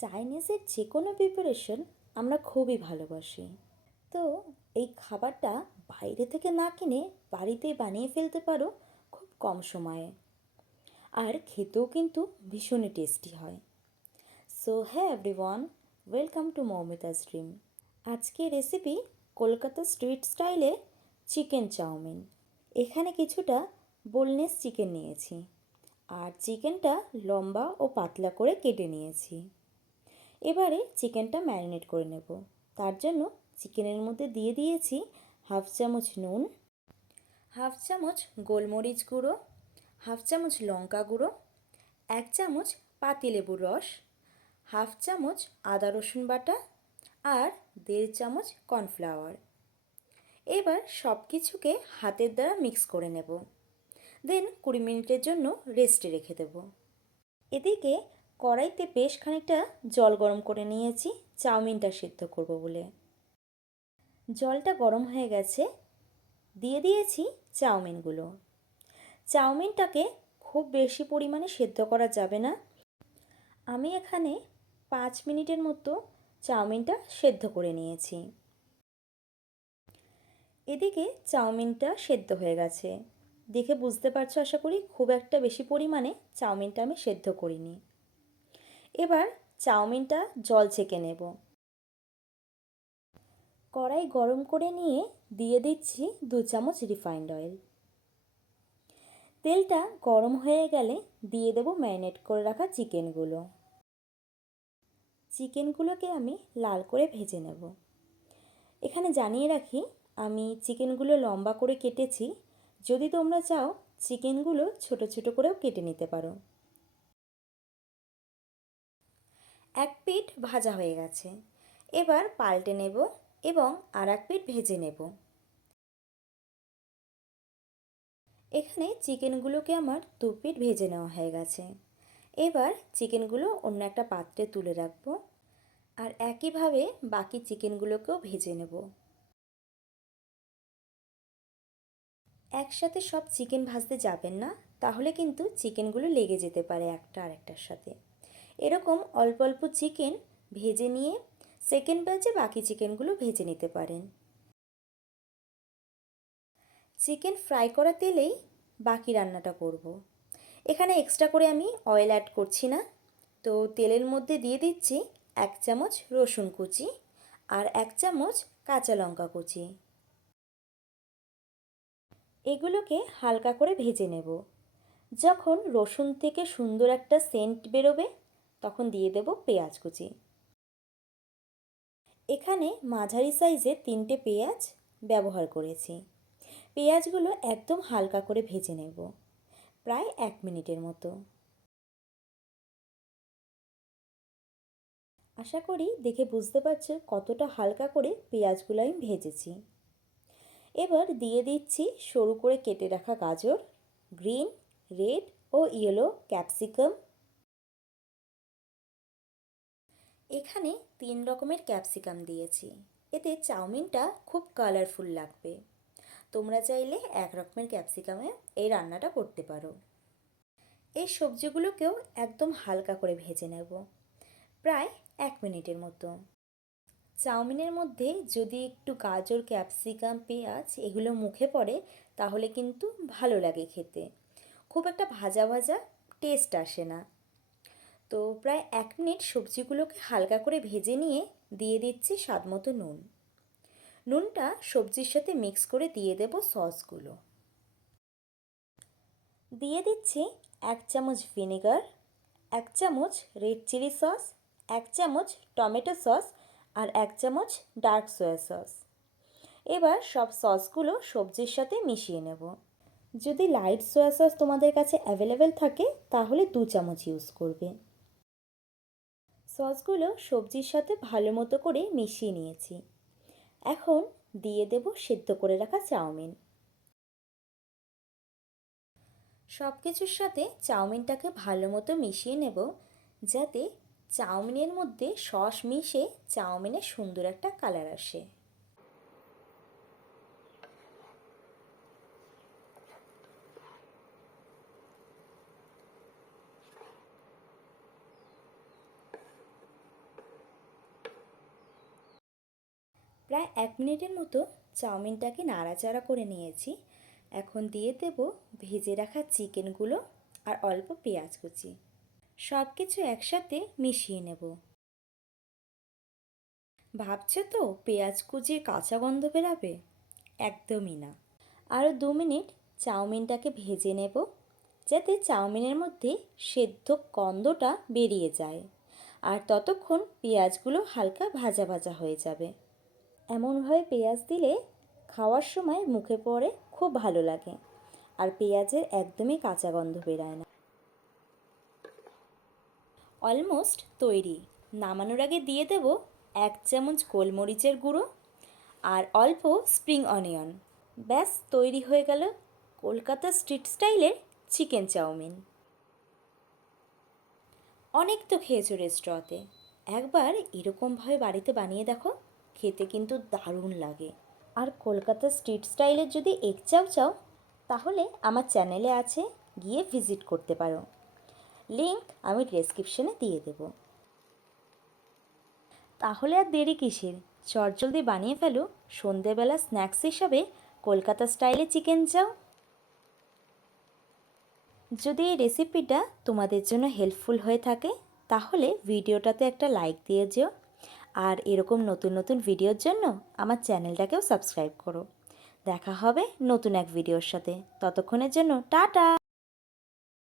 চাইনিজের যে কোনো প্রিপারেশন আমরা খুবই ভালোবাসি। তো এই খাবারটা বাইরে থেকে না কিনে বাড়িতেই বানিয়ে ফেলতে পারো খুব কম সময়ে। আর খেতেও কিন্তু ভীষণই টেস্টি হয়। সো হ্যাঁ everyone, welcome to Moumita's dream. আজকে রেসিপি কলকাতা স্ট্রিট স্টাইলে চিকেন চাউমিন। এখানে কিছুটা বোনলেস চিকেন নিয়েছি, আর চিকেনটা লম্বা ও পাতলা করে কেটে নিয়েছি। এবারে চিকেনটা ম্যারিনেট করে নেব। তার জন্য চিকেনের মধ্যে দিয়ে দিয়েছি হাফ চামচ নুন, হাফ চামচ গোলমরিচ গুঁড়ো, হাফ চামচ লঙ্কা গুঁড়ো, 1 চামচ পাতিলেবুর রস, হাফ চামচ আদা রসুন বাটা আর 1.5 চামচ কর্নফ্লাওয়ার। এবার সব কিছুকে হাতের দ্বারা মিক্স করে নেব। দেন 20 মিনিটের জন্য রেস্টে রেখে দেব। এদিকে কড়াইতে বেশ খানিকটা জল গরম করে নিয়েছি চাউমিনটা সিদ্ধ করব বলে। জলটা গরম হয়ে গেছে, দিয়ে দিয়েছি চাউমিনগুলো। চাউমিনটাকে খুব বেশি পরিমাণে সেদ্ধ করা যাবে না। আমি এখানে 5 মিনিটের মতো চাউমিনটা সেদ্ধ করে নিয়েছি। এদিকে চাউমিনটা সেদ্ধ হয়ে গেছে, দেখে বুঝতে পারছো আশা করি খুব একটা বেশি পরিমাণে চাউমিনটা আমি সেদ্ধ করিনি। এবার চাউমিনটা জল ছেঁকে নেব। কড়াই গরম করে নিয়ে দিয়ে দিচ্ছি 2 চামচ রিফাইন্ড অয়েল। তেলটা গরম হয়ে গেলে দিয়ে দেব ম্যারিনেট করে রাখা চিকেনগুলোকে আমি লাল করে ভেজে নেব। এখানে জানিয়ে রাখি, আমি চিকেনগুলো লম্বা করে কেটেছি। যদি তোমরা চাও চিকেনগুলো ছোট ছোট করেও কেটে নিতে পারো। এক পিঠ ভাজা হয়ে গেছে, এবার পাল্টে নেব এবং আর এক পিঠ ভেজে নেব। এখানে চিকেনগুলোকে আমার 2 পিঠ ভেজে নেওয়া হয়ে গেছে। এবার চিকেনগুলো অন্য একটা পাত্রে তুলে রাখবো, আর একইভাবে বাকি চিকেনগুলোকেও ভেজে নেব। একসাথে সব চিকেন ভাজতে যাবেন না, তাহলে কিন্তু চিকেনগুলো লেগে যেতে পারে একটা আরেকটার সাথে। এরকম অল্প অল্প চিকেন ভেজে নিয়ে সেকেন্ড ব্যাচে বাকি চিকেনগুলো ভেজে নিতে পারেন। চিকেন ফ্রাই করা তেলেই বাকি রান্নাটা করব। এখানে এক্সট্রা করে আমি অয়েল অ্যাড করছি না। তো তেলের মধ্যে দিয়ে দিচ্ছি 1 চামচ রসুন কুচি আর 1 চামচ কাঁচা লঙ্কা কুচি। এগুলোকে হালকা করে ভেজে নেব। যখন রসুন থেকে সুন্দর একটা সেন্ট বেরোবে, তখন দিয়ে দেব পেঁয়াজ কুচি। এখানে মাঝারি সাইজে 3টে পেঁয়াজ ব্যবহার করেছি। পেঁয়াজগুলো একদম হালকা করে ভেজে নেব, প্রায় 1 মিনিটের মতো। আশা করি দেখে বুঝতে পারছো কতটা হালকা করে পেঁয়াজগুলো আমি ভেজেছি। এবার দিয়ে দিচ্ছি সরু করে কেটে রাখা গাজর, গ্রিন, রেড ও ইয়েলো ক্যাপসিকাম। এখানে 3 রকমের ক্যাপসিকাম দিয়েছি, এতে চাউমিনটা খুব কালারফুল লাগবে। তোমরা চাইলে 1 রকমের ক্যাপসিকামে এই রান্নাটা করতে পারো। এই সবজিগুলোকেও একদম হালকা করে ভেজে নেব, প্রায় 1 মিনিটের মতো। চাউমিনের মধ্যে যদি একটু গাজর, ক্যাপসিকাম, পেঁয়াজ এগুলো মুখে পড়ে, তাহলে কিন্তু ভালো লাগে খেতে। খুব একটা ভাজা ভাজা টেস্ট আসে না। তো প্রায় 1 মিনিট সবজিগুলোকে হালকা করে ভেজে নিয়ে দিয়ে দিচ্ছি স্বাদমতো নুন। নুনটা সবজির সাথে মিক্স করে দিয়ে দেব সসগুলো। দিয়ে দিচ্ছি 1 চামচ ভিনেগার, 1 চামচ রেড চিলি সস, 1 চামচ টমেটো সস আর 1 চামচ ডার্ক সয়া সস। এবার সব সসগুলো সবজির সাথে মিশিয়ে নেব। যদি লাইট সয়া সস তোমাদের কাছে অ্যাভেলেবেল থাকে, তাহলে 2 চামচ ইউজ করবে। সসগুলো সবজির সাথে ভালো মতো করে মিশিয়ে নিয়েছি। এখন দিয়ে দেব সেদ্ধ করে রাখা চাউমিন। সব কিছুর সাথে চাউমিনটাকে ভালো মতো মিশিয়ে নেব, যাতে চাউমিনের মধ্যে সস মিশে চাউমিনে সুন্দর একটা কালার আসে। প্রায় 1 মিনিটের মতো চাউমিনটাকে নাড়াচাড়া করে নিয়েছি। এখন দিয়ে দেব ভেজে রাখা চিকেনগুলো আর অল্প পেঁয়াজ কুচি। সব কিছু একসাথে মিশিয়ে নেব। ভাবছো তো পেঁয়াজ কুচির কাঁচা গন্ধ বেরাবে? একদমই না। আরও 2 মিনিট চাউমিনটাকে ভেজে নেব, যাতে চাউমিনের মধ্যে সেদ্ধ গন্ধটা বেরিয়ে যায়। আর ততক্ষণ পেঁয়াজগুলো হালকা ভাজা ভাজা হয়ে যাবে। এমনভাবে পেঁয়াজ দিলে খাওয়ার সময় মুখে পড়ে খুব ভালো লাগে, আর পেঁয়াজের একদমই কাঁচা গন্ধ বেরায় না। অলমোস্ট তৈরি। নামানোর আগে দিয়ে দেব 1 চামচ গোলমরিচের গুঁড়ো আর অল্প স্প্রিং অনিয়ন। ব্যাস তৈরি হয়ে গেল কলকাতা স্ট্রিট স্টাইলের চিকেন চাউমিন। অনেক তো খেয়েছো রেস্টুরেন্টে, একবার এরকমভাবে বাড়িতে বানিয়ে দেখো, খেতে কিন্তু দারুণ লাগে। আর কলকাতা স্ট্রিট স্টাইলের যদি এগ চাও চাও, তাহলে আমার চ্যানেলে আছে, গিয়ে ভিজিট করতে পারো। লিংক আমি ডেসক্রিপশনে দিয়ে দেব। তাহলে আর দেরি কিসের, চটজলদি বানিয়ে ফেলো সন্ধেবেলা স্ন্যাক্স হিসাবে কলকাতা স্টাইলে চিকেন চাও। যদি এই রেসিপিটা তোমাদের জন্য হেল্পফুল হয়ে থাকে, তাহলে ভিডিওটাতে একটা লাইক দিয়ে যেও। আর এরকম নতুন নতুন ভিডিওর জন্য আমার চ্যানেলটাকেও সাবস্ক্রাইব করো। দেখা হবে নতুন এক ভিডিওর সাথে। ততক্ষণের জন্য টাটা।